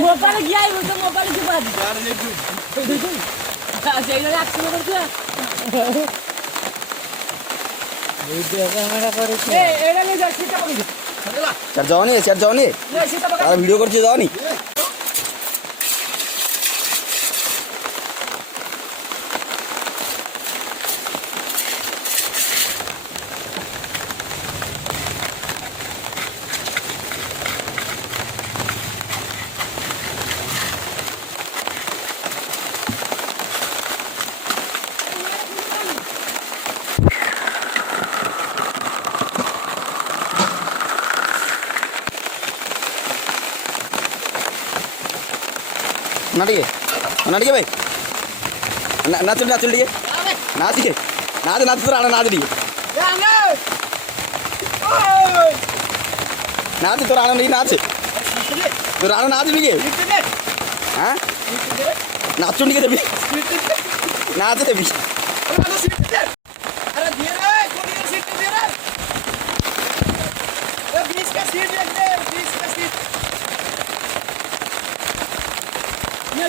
mobile गया है वो तो मोबाइल के बाद यार ये सही लगा एक्शन कर दिया वीडियो कैमरा করে কি এড়া নিয়ে যা সেটা বলি স্যার যাওনি স্যার যাওনি আর ভিডিও করছি যাওনি नाटी के भाई नाच नाच लिए नाच के नाच नाच तो नाच लिए नाच तो राणा नहीं नाच तो राणा नाच लिए हाँ नाच के देवी नाच देवी ये